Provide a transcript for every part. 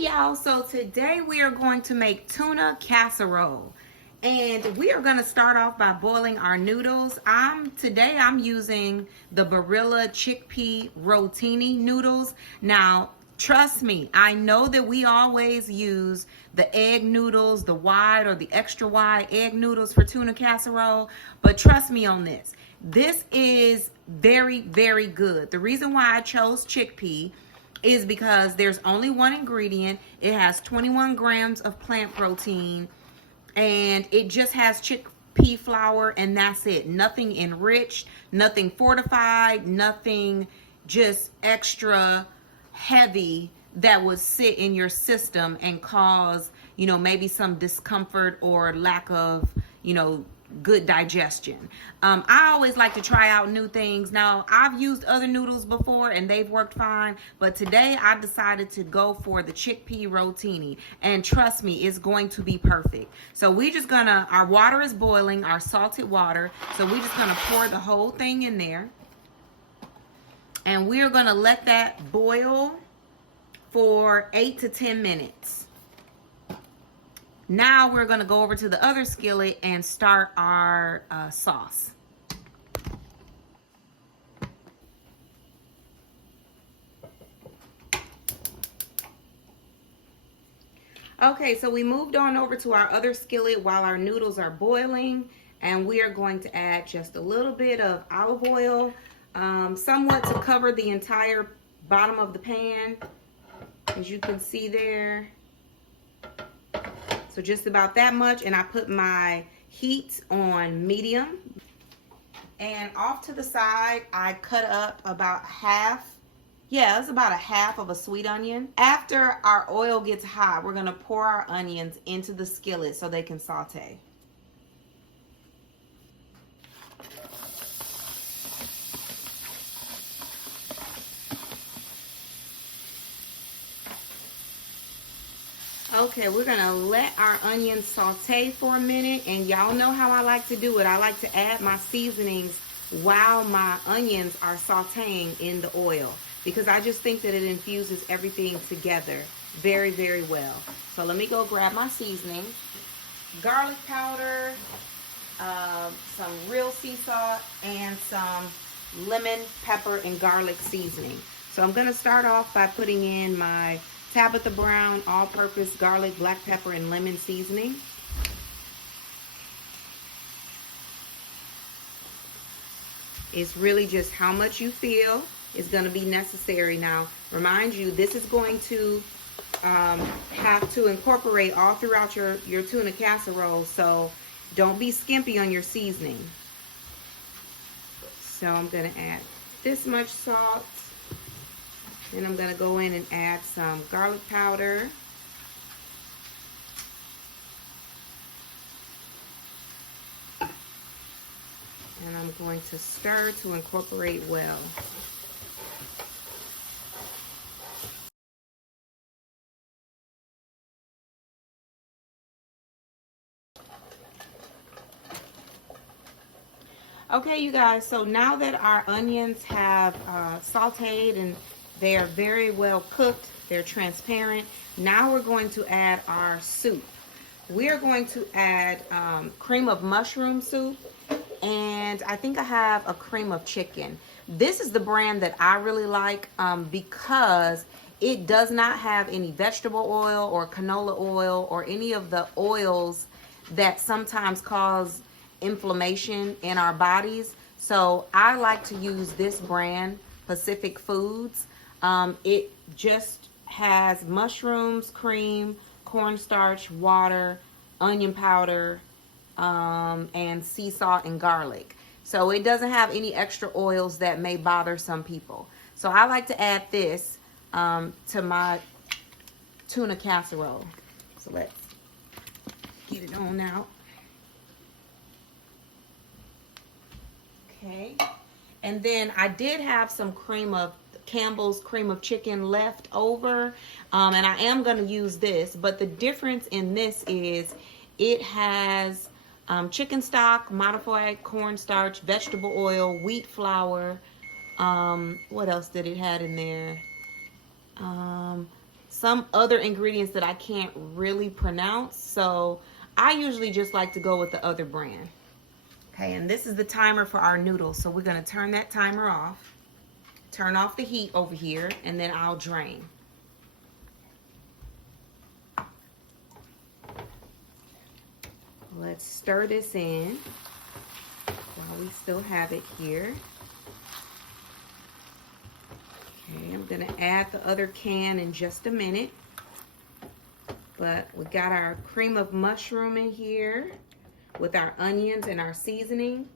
Y'all, so today we are going to make tuna casserole, and we are going to start off by boiling our noodles. Today I'm using the Barilla chickpea rotini noodles. Now trust me, I know that we always use the egg noodles, the wide or the extra wide egg noodles for tuna casserole, but trust me on this. This is very, very good. The reason why I chose chickpea is because there's only one ingredient. It has 21 grams of plant protein, and it just has chickpea flour, and that's it. Nothing enriched, nothing fortified, nothing just extra heavy that would sit in your system and cause, maybe some discomfort or lack of, good digestion. I always like to try out new things. Now, I've used other noodles before and they've worked fine, but today I decided to go for the chickpea rotini, and trust me, it's going to be perfect. So our water is boiling, our salted water, so we're just gonna pour the whole thing in there, and we're gonna let that boil for 8 to 10 minutes. Now we're going to go over to the other skillet and start our sauce. Okay, so we moved on over to our other skillet while our noodles are boiling, and we are going to add just a little bit of olive oil, somewhat to cover the entire bottom of the pan, as you can see there. So just about that much, and I put my heat on medium. And off to the side, I cut up about it's about a half of a sweet onion. After our oil gets hot, we're gonna pour our onions into the skillet so they can saute. Okay, we're gonna let our onions saute for a minute, and y'all know how I like to do it. I like to add my seasonings while my onions are sauteing in the oil, because I just think that it infuses everything together very, very well. So let me go grab my seasonings. Garlic powder, some real sea salt, and some lemon, pepper, and garlic seasoning. So I'm gonna start off by putting in my Tabitha Brown all-purpose garlic, black pepper, and lemon seasoning. It's really just how much you feel is going to be necessary. Now, remind you, this is going to have to incorporate all throughout your tuna casserole, so don't be skimpy on your seasoning. So I'm going to add this much salt. Then I'm going to go in and add some garlic powder. And I'm going to stir to incorporate well. Okay, you guys, so now that our onions have sauteed and they are very well cooked, they're transparent, now we're going to add our soup. We're going to add cream of mushroom soup, and I think I have a cream of chicken. This is the brand that I really like because it does not have any vegetable oil or canola oil or any of the oils that sometimes cause inflammation in our bodies. So I like to use this brand, Pacific Foods. It just has mushrooms, cream, cornstarch, water, onion powder, and sea salt and garlic. So it doesn't have any extra oils that may bother some people. So I like to add this to my tuna casserole. So let's get it on out. Okay. And then I did have some Campbell's cream of chicken left over, and I am going to use this, but the difference in this is it has chicken stock, modified cornstarch, vegetable oil, wheat flour. What else did it have in there? some other ingredients that I can't really pronounce. So I usually just like to go with the other brand. Okay, and this is the timer for our noodles. So we're gonna turn that timer off. Turn off the heat over here, and then I'll drain. Let's stir this in while we still have it here. Okay, I'm gonna add the other can in just a minute. But we got our cream of mushroom in here with our onions and our seasoning.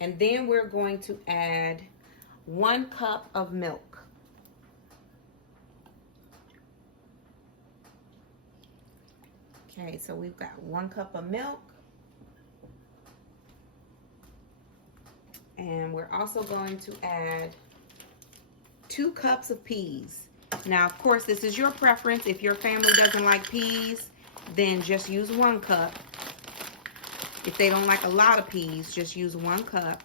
And then we're going to add 1 cup of milk. Okay, so we've got 1 cup of milk. And we're also going to add 2 cups of peas. Now, of course, this is your preference. If your family doesn't like peas, then just use 1 cup. If they don't like a lot of peas, just use 1 cup.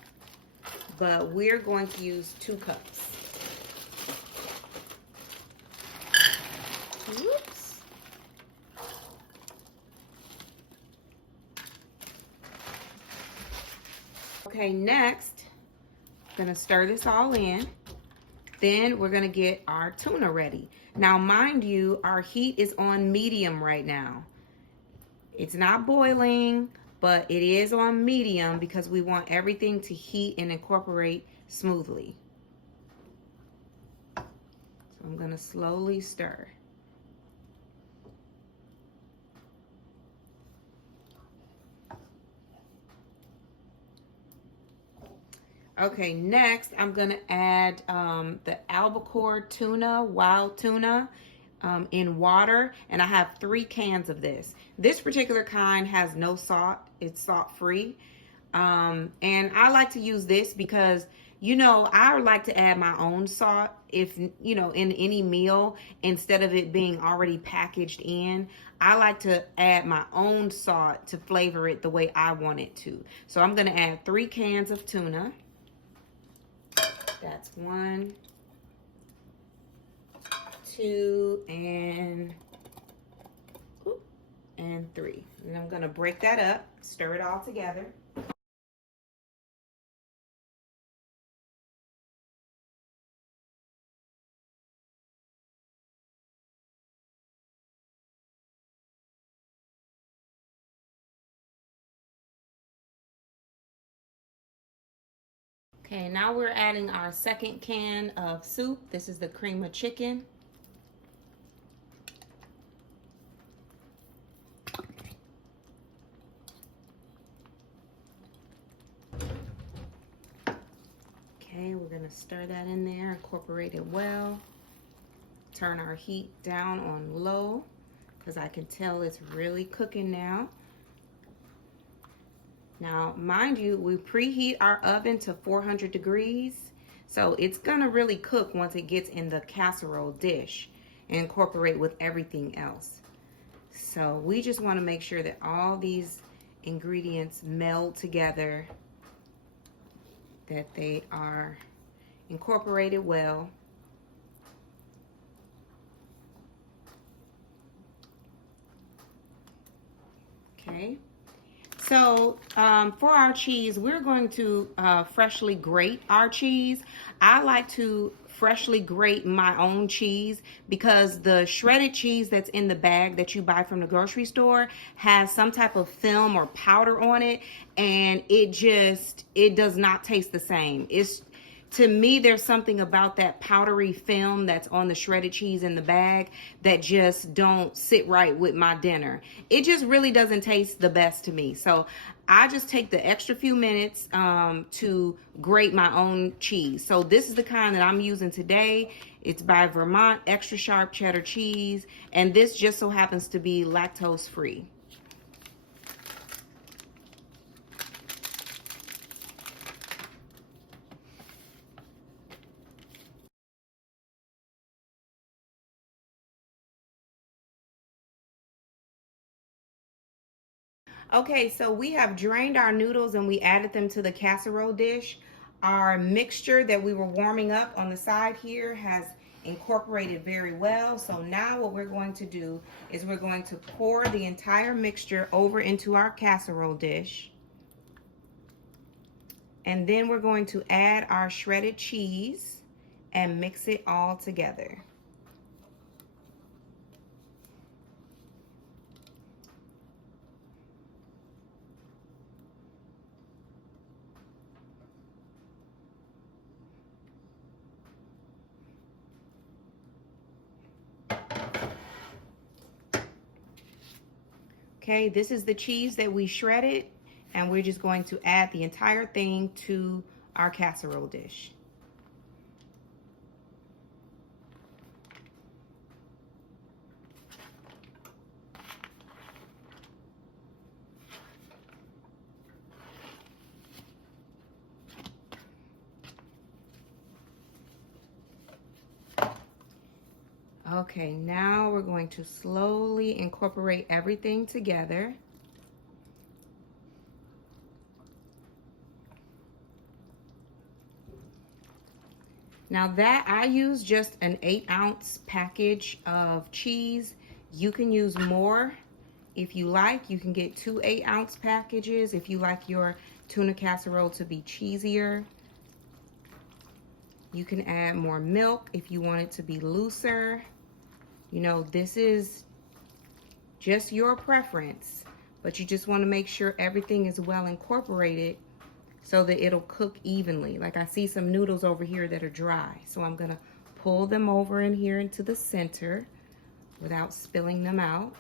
But we're going to use 2 cups. Oops. Okay, next, I'm gonna stir this all in. Then we're gonna get our tuna ready. Now, mind you, our heat is on medium right now. It's not boiling, but it is on medium because we want everything to heat and incorporate smoothly. So I'm gonna slowly stir. Okay, next I'm gonna add the albacore tuna, wild tuna, in water, and I have 3 cans of this. This particular kind has no salt, it's salt free. And I like to use this because, you know, I like to add my own salt if, you know, in any meal, instead of it being already packaged in. I like to add my own salt to flavor it the way I want it to. So I'm gonna add 3 cans of tuna. That's 1, 2, and 3. And I'm gonna break that up, stir it all together. Okay, now we're adding our 2nd can of soup. This is the cream of chicken. Okay, we're gonna stir that in there, incorporate it well. Turn our heat down on low because I can tell it's really cooking now. Now, mind you, we preheat our oven to 400 degrees. So it's gonna really cook once it gets in the casserole dish and incorporate with everything else. So we just wanna make sure that all these ingredients meld together, that they are incorporated well. Okay. So for our cheese, we're going to freshly grate our cheese. I like to freshly grate my own cheese because the shredded cheese that's in the bag that you buy from the grocery store has some type of film or powder on it, and it does not taste the same. To me, there's something about that powdery film that's on the shredded cheese in the bag that just don't sit right with my dinner. It just really doesn't taste the best to me. So I just take the extra few minutes to grate my own cheese. So this is the kind that I'm using today. It's by Vermont Extra Sharp Cheddar Cheese, and this just so happens to be lactose free. Okay, so we have drained our noodles and we added them to the casserole dish. Our mixture that we were warming up on the side here has incorporated very well. So now what we're going to do is we're going to pour the entire mixture over into our casserole dish. And then we're going to add our shredded cheese and mix it all together. Okay, this is the cheese that we shredded, and we're just going to add the entire thing to our casserole dish. Okay, now we're going to slowly incorporate everything together. Now that I use just an 8-ounce package of cheese. You can use more if you like. You can get 2 8-ounce packages if you like your tuna casserole to be cheesier. You can add more milk if you want it to be looser. You know, this is just your preference, but you just want to make sure everything is well incorporated so that it'll cook evenly. Like I see some noodles over here that are dry, so I'm gonna pull them over in here into the center without spilling them out.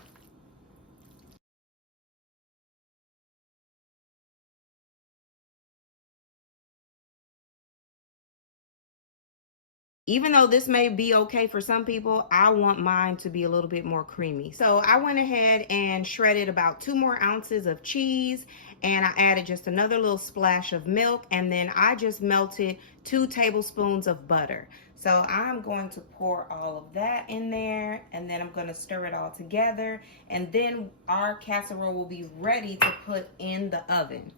Even though this may be okay for some people, I want mine to be a little bit more creamy. So I went ahead and shredded about 2 more ounces of cheese, and I added just another little splash of milk, and then I just melted 2 tablespoons of butter. So I'm going to pour all of that in there, and then I'm going to stir it all together, and then our casserole will be ready to put in the oven.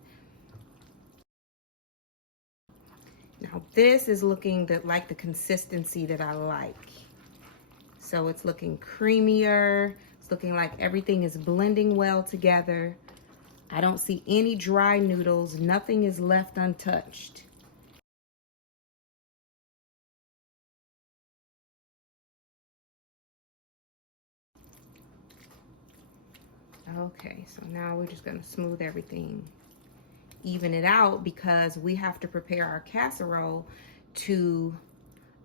Now this is looking like the consistency that I like. So it's looking creamier. It's looking like everything is blending well together. I don't see any dry noodles. Nothing is left untouched. Okay, so now we're just gonna smooth everything, even it out, because we have to prepare our casserole to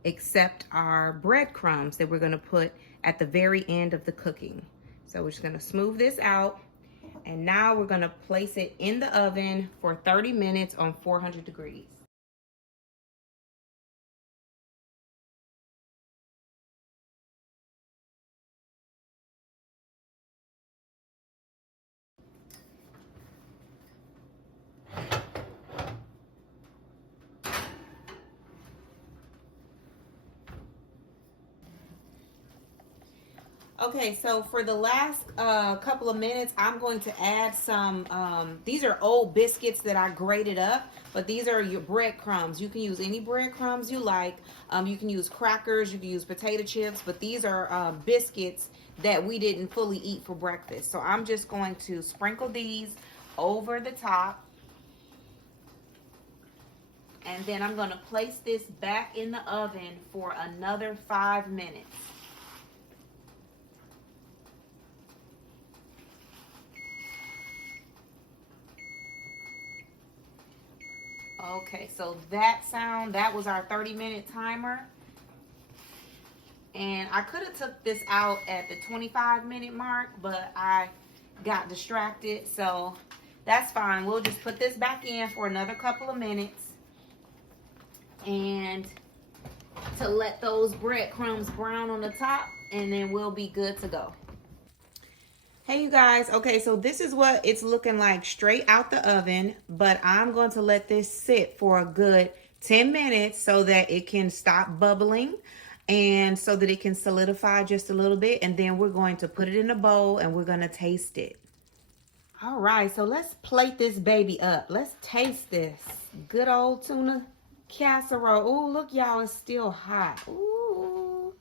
accept our breadcrumbs that we're gonna put at the very end of the cooking. So we're just gonna smooth this out, and now we're gonna place it in the oven for 30 minutes on 400 degrees. Okay, so for the last couple of minutes, I'm going to add some, these are old biscuits that I grated up, but these are your breadcrumbs. You can use any breadcrumbs you like. You can use crackers, you can use potato chips, but these are biscuits that we didn't fully eat for breakfast. So I'm just going to sprinkle these over the top. And then I'm going to place this back in the oven for another 5 minutes. Okay, so that was our 30-minute timer. And I could have took this out at the 25-minute mark, but I got distracted, so that's fine. We'll just put this back in for another couple of minutes and to let those breadcrumbs brown on the top, and then we'll be good to go. Hey you guys, okay, so this is what it's looking like straight out the oven, but I'm going to let this sit for a good 10 minutes so that it can stop bubbling and so that it can solidify just a little bit, and then we're going to put it in a bowl and we're going to taste it. All right, so let's plate this baby up. Let's taste this good old tuna casserole. Oh, look y'all, it's still hot. Ooh.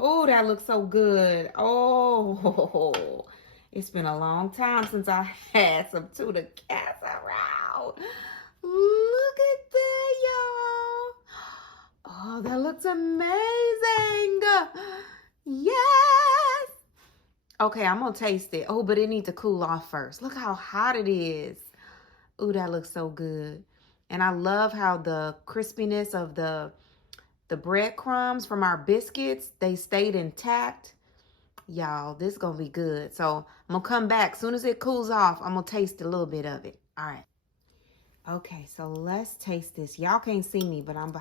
Oh, that looks so good. Oh, it's been a long time since I had some tuna casserole. Look at that, y'all. Oh, that looks amazing. Yes. Okay, I'm going to taste it. Oh, but it needs to cool off first. Look how hot it is. Oh, that looks so good. And I love how the crispiness of the breadcrumbs from our biscuits, they stayed intact. Y'all, this is gonna be good. So I'm gonna come back. As soon as it cools off, I'm gonna taste a little bit of it. All right. Okay, so let's taste this. Y'all can't see me, but I'm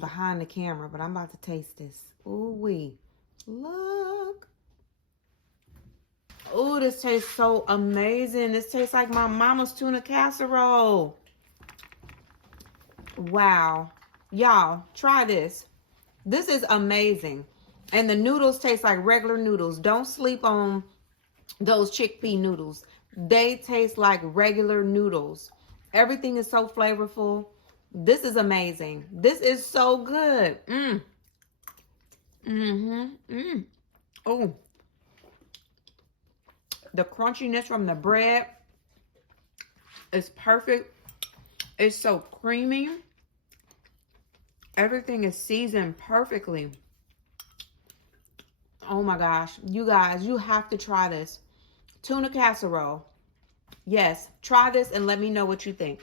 behind the camera, but I'm about to taste this. Ooh wee. Look. Oh, this tastes so amazing. This tastes like my mama's tuna casserole. Wow. Y'all, try this. This is amazing. And the noodles taste like regular noodles. Don't sleep on those chickpea noodles. They taste like regular noodles. Everything is so flavorful. This is amazing. This is so good. Oh. The crunchiness from the bread is perfect. It's so creamy. Everything is seasoned perfectly. Oh my gosh. You guys, you have to try this. Tuna casserole. Yes, try this and let me know what you think.